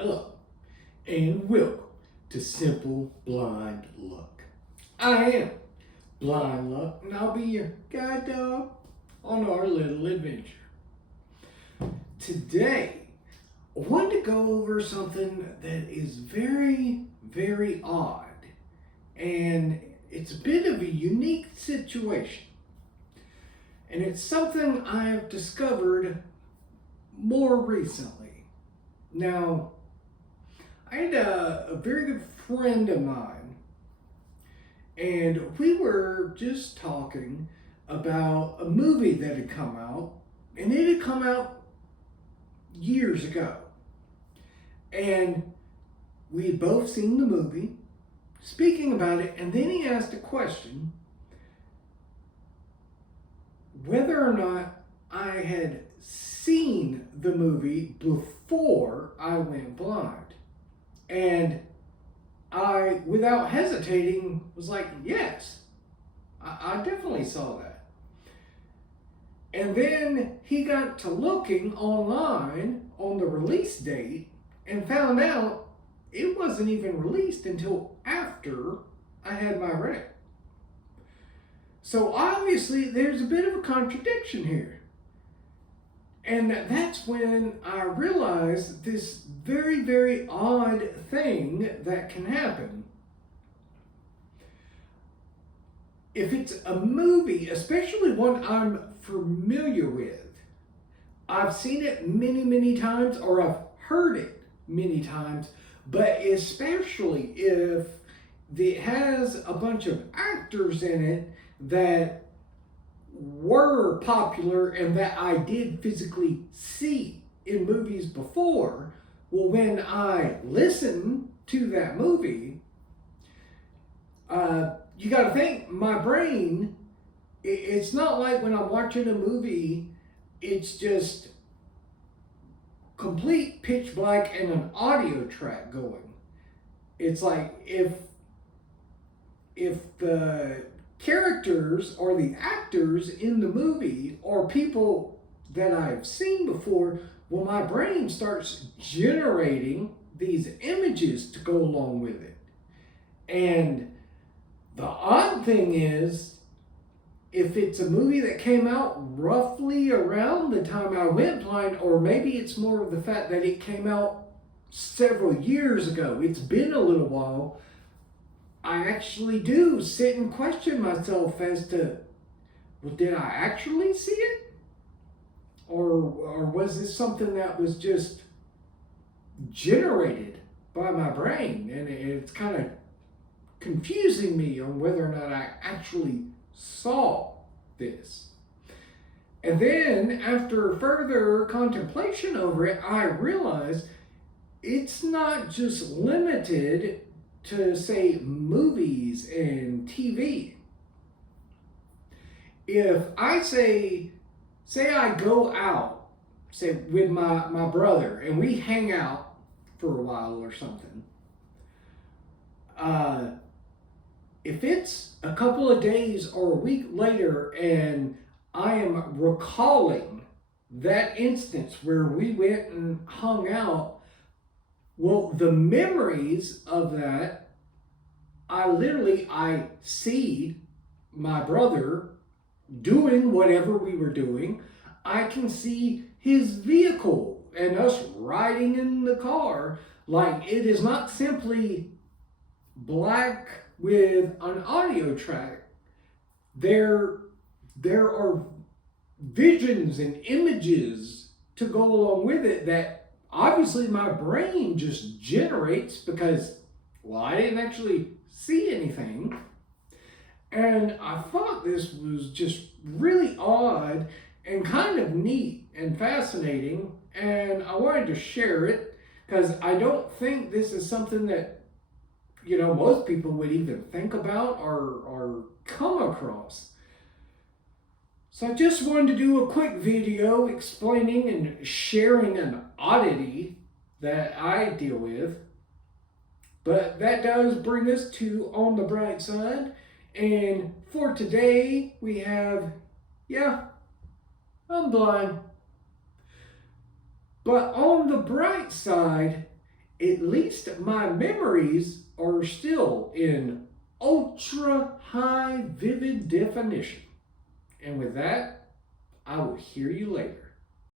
Hello, and welcome to Simple Blind Luck. I am Blind Luck, and I'll be your guide dog on our little adventure. Today, I wanted to go over something that is very, very odd, and it's a bit of a unique situation. And it's something I have discovered more recently. Now, I had a very good friend of mine, and we were just talking about a movie that had come out, and it had come out years ago. And we had both seen the movie, speaking about it, and then he asked a question whether or not I had seen the movie before I went blind. And I, without hesitating, was like, yes, I definitely saw that. And then he got to looking online on the release date and found out it wasn't even released until after I had my wreck. So obviously there's a bit of a contradiction here. And that's when I realized this very, very odd thing that can happen. If it's a movie, especially one I'm familiar with, I've seen it many, many times, or I've heard it many times, but especially if it has a bunch of actors in it that were popular and that I did physically see in movies before, well, when I listen to that movie, you got to think my brain, it's not like when I'm watching a movie, it's just complete pitch black and an audio track going. It's like if the characters or the actors in the movie are people that I've seen before, well, my brain starts generating these images to go along with it. And the odd thing is, if it's a movie that came out roughly around the time I went blind, or maybe it's more of the fact that it came out several years ago, it's been a little while, I actually do sit and question myself as to, well, did I actually see it? Or was this something that was just generated by my brain? And it's kind of confusing me on whether or not I actually saw this. And then, after further contemplation over it, I realized it's not just limited to, say, movies and TV. If I say I go out, say with my brother, and we hang out for a while or something, if it's a couple of days or a week later and I am recalling that instance where we went and hung out, well, the memories of that, I see my brother doing whatever we were doing. I can see his vehicle and us riding in the car. Like, it is not simply black with an audio track. There are visions and images to go along with it that obviously my brain just generates because, well, I didn't actually see anything. And I thought this was just really odd and kind of neat and fascinating, and I wanted to share it because I don't think this is something that, most people would even think about or come across. So I just wanted to do a quick video explaining and sharing an oddity that I deal with. But that does bring us to On the Bright Side. And for today, we have, I'm blind. But on the bright side, at least my memories are still in ultra high vivid definition. And with that, I will hear you later.